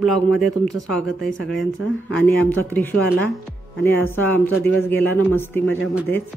ब्लॉगमध्ये तुमचं स्वागत आहे सगळ्यांचं। आणि आमचा क्रिशू आला आणि असा आमचा दिवस गेला ना मस्ती मजामध्येच।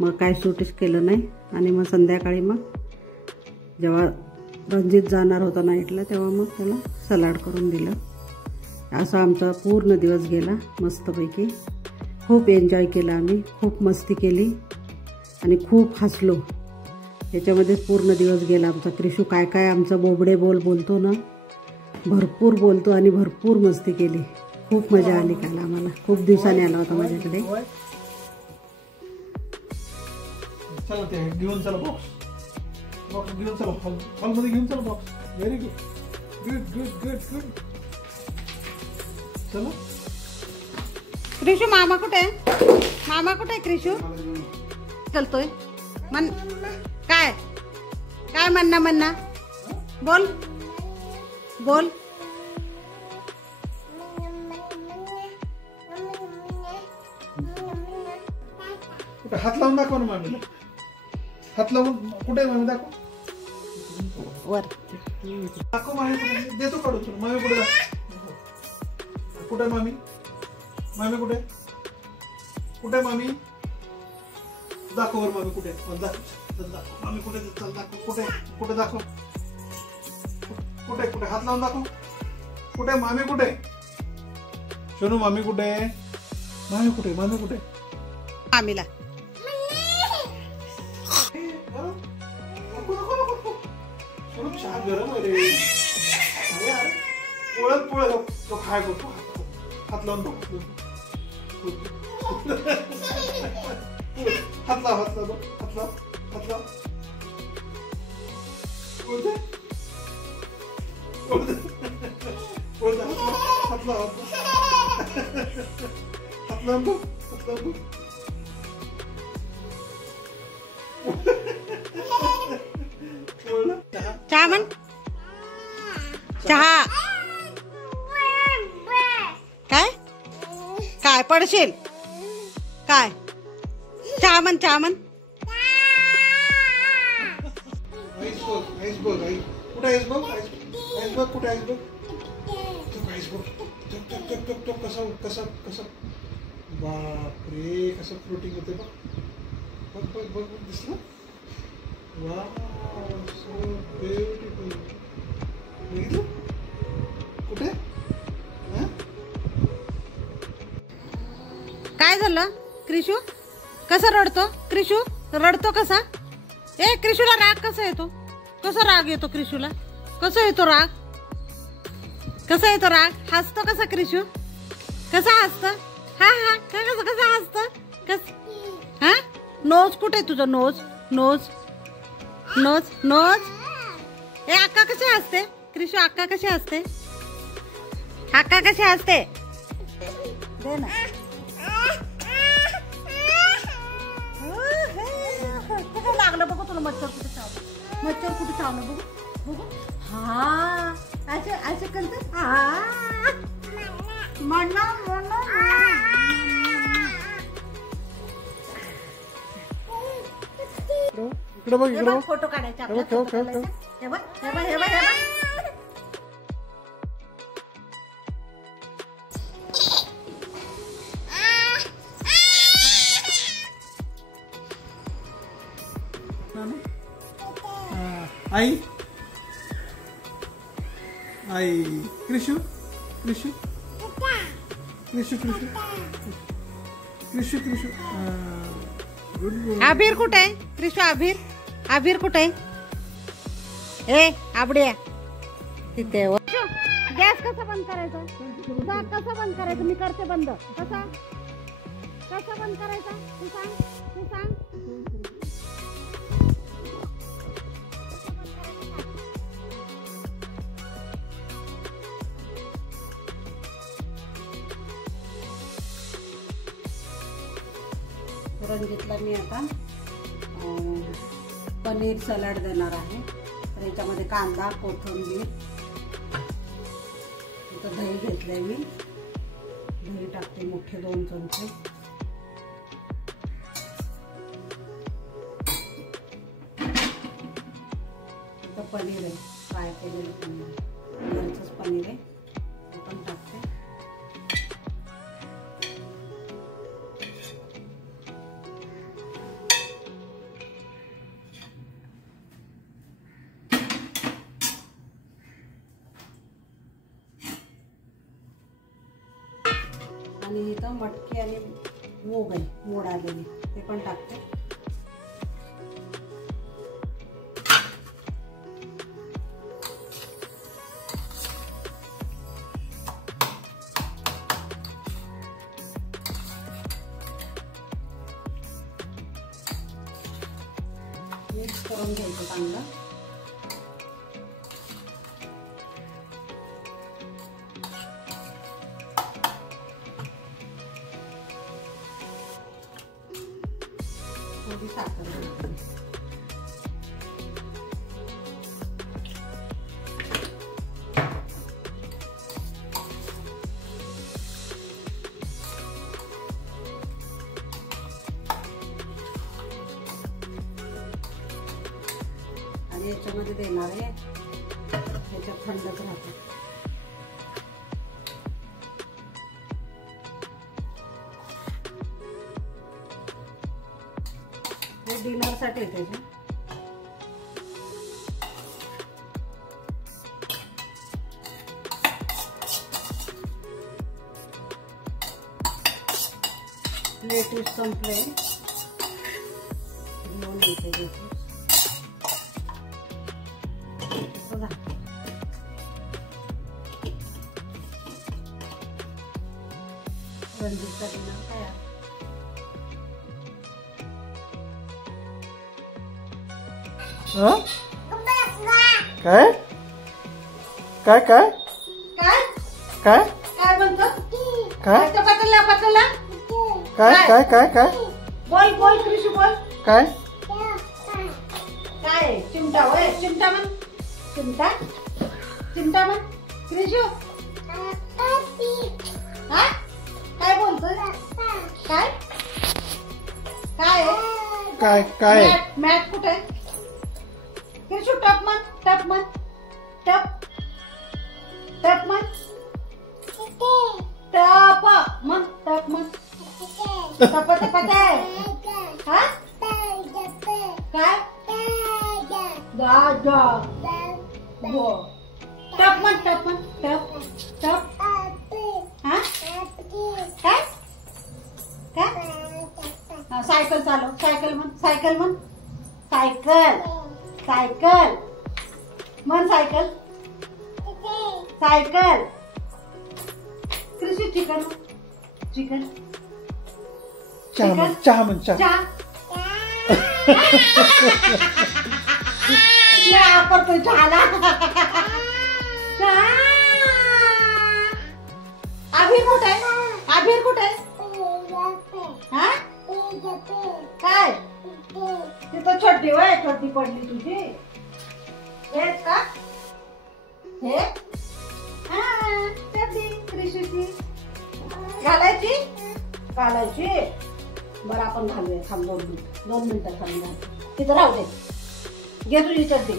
मग काय शूटच केलं नाही आणि मग संध्याकाळी मग जेव्हा रणजित जाणार होता नाईटला तेव्हा मग त्याला सलाड करून दिलं। असा आमचा पूर्ण दिवस गेला मस्तपैकी। खूप एन्जॉय केला आम्ही, खूप मस्ती केली आणि खूप हसलो। याच्यामध्ये पूर्ण दिवस गेला आमचा। क्रिशू काय काय आमचा बोबडे बोलतो ना, भरपूर बोलतो आणि भरपूर मस्ती केली। खूप मजा आली काल आम्हाला। खूप दिवसांनी आला होता माझ्याकडे। चला ते घेऊन चला बॉक्स घेऊन चला हॉलमध्ये घेऊन चला box. Very good good good good good. चला क्रिशू मामा कुठे आहे? मामा कुठे आहे क्रिशू? चलतोय मन काय काय म्हणना बोल बोल। कुठे हात लावून दाखव ना मामीला। हात लावून कुठे मामी दाखव वर दाखव मामी कुठे देतो काढून तुला। मामी कुठे कुठे मामी मामी कुठे कुठे मामी दाखव वर मामी कुठे दाखव मामी कुठे चल दाखव कुठे कुठे दाखव कुठे कुठे हात लावून दाखव कुठे मामी कुठे सोनू मामी कुठे मामी कुठे मामी कुठे मामीला गरम आहे रे। पोळत पोळत तो खाय करतो हात लावून बघ हात लाव हात लाव हात लाव हात लाव हात लाव हात लावून बघ हात लावून बघ। चहा म्हण चहा काय काय पडशील काय चहा म्हण चहा म्हण। आईसबर्ग आई कुठे आईसबर्ग आईसबर्ग कुठे आईसबर्ग आईसबर्ग कसं कसं कसं बापरे कसं फ्लोटिंग होते बघ बघ बघ बघ दिसलं। Wow so beautiful. कुठे काय झालं क्रिशू? कसा रडतो क्रिशू? रडतो कसा? ए क्रिशूला राग कसा येतो? कसा राग येतो क्रिशूला? कसा येतो राग? कसा येतो राग? हसतो कसा क्रिशू? कसा हसतो? हा हा कसं कसं हसतो कस? हा नोज कुठे तुझं? Nose nose nose nose. ए अक्का कशी हसते क्रिशू? अक्का कशी हसते? अक्का कशी हसते? दे ना कुठे लागलं बघू तुला। मच्छर कुठे चावलं? मच्छर कुठे चावलं बघू बघू। हा असे असे करते हा म्हणा म्हणा इकडे बघ इकडे फोटो काढायचा हे बघ हे बघ हे बघ हे बघ। आई आई क्रिशू क्रिशू क्रिशू क्रिशू क्रिशू क्रिशू गुड गुड। आभीर कुठे आहे क्रिशू? आभीर आभीर कुठे आहे? ए आबड्या तिथे गॅस कसा बंद करायचा? कसा बंद करायचं? मी करते बंद। कसा कसा बंद करायचा तू सांग तू सांग। रणजितला मी आता पनीर सलाड देणार आहे। तर याच्यामध्ये कांदा कोथिंबीर इथं दही घेतलंय मी। दही टाकते मोठे 2 चमचे। इथं पनीर आहे फ्राय केलेलं पनीर, घरचंच पनीर आहे। आणि इथं मटकी आणि मूग आहे, मोड आलेली, ते पण टाकते. मिक्स करून घ्यायचं चांगलं. थोडी साखर घ्यायची. आणि याच्यामध्ये देणार आहे, त्याच्यात थंडच राहते. हे डिनर साठी आहे त्याचे. लेट्यूस संपले, घेऊन येते लेट्यूस. रणजितचा डिनर तयार. काय काय काय काय काय काय म्हणतो? काय पटला पटला. काय काय काय काय बोल बोल कृषी बोल. काय काय चिमटा होय, चिमटा म्हण. चिमटा चिमटा म्हण कृषी. हा काय बोलतोय? काय काय काय काय मॅट कुठे आहे? कृषी टप म्हण, टप म्हण, टप टप म्हण, टप म्हण, टप म्हण. टप टप काय? हा काय जा जा हो. टप म्हण, टप म्हण, टप टप. हा काय काय सायकल चालव, सायकल म्हण, सायकल म्हण, सायकल सायकल म्हण, सायकल सायकल. कृषी चिकन चिकन चहा म्हण, चहा म्हण, चहा. करतोय चहाला. अभिर कुठे आहे? अभिर कुठे आहे? हा काय तिथं छोटी वय, छोटी पडली तुझी. हेच का हे? हा छोटी कृषीची घालायची घालायची. बरं आपण घालूया. थांब 2 मिनिटं थांब. तिथं राहू दे. घे तुझी चड्डी.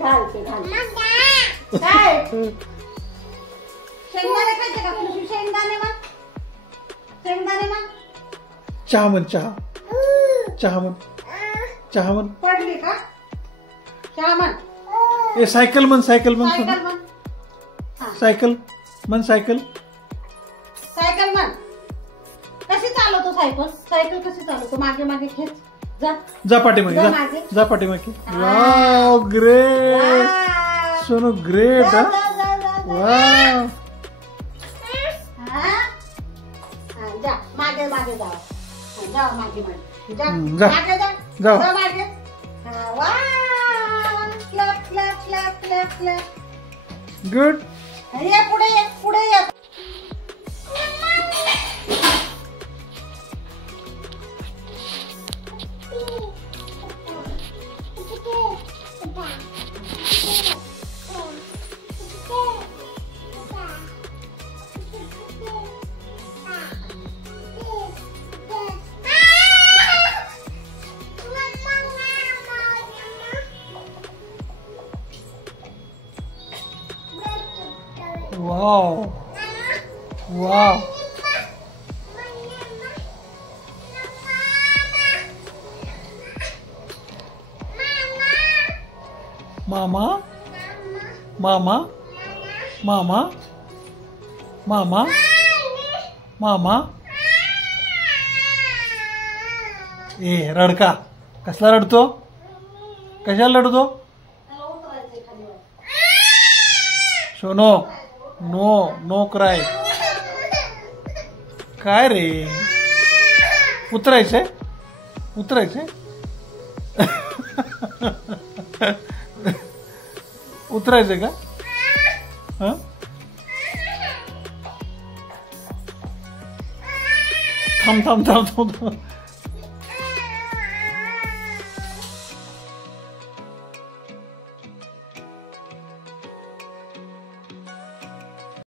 घालते काय शेंगदाणे खायचे का कृषी? शेंगदाणे मग, शेंगदाणे मग. चहा म्हण, चहा चहा म्हण, चहा म्हण. पडली का? चहा म्हण. ए सायकल म्हण, सायकल म्हण, सायकल म्हण, सायकल म्हण, सायकल सायकल म्हण. कशी चालवतो सायकल? सायकल कशी चालवतो? मागे मागे खेच. जा जा पाठीमागे, जा जा पाठीमागे. Wow great Sonu, great. Wow जा मागे मागे जा. जा मागे मागे जा. जा मागे जा. जा जा मागे. Wow clap clap clap clap clap. Good. ये पुढे ये, पुढे ये. Wow wow. मामा मामा मामा मामा मामा ए रडका कसला रडतो कशाला रडतो सोनो नो नो क्राय काय रे उतरायचंय उतरायचंय उतरायचंय का हा थांब थांब थांब थांब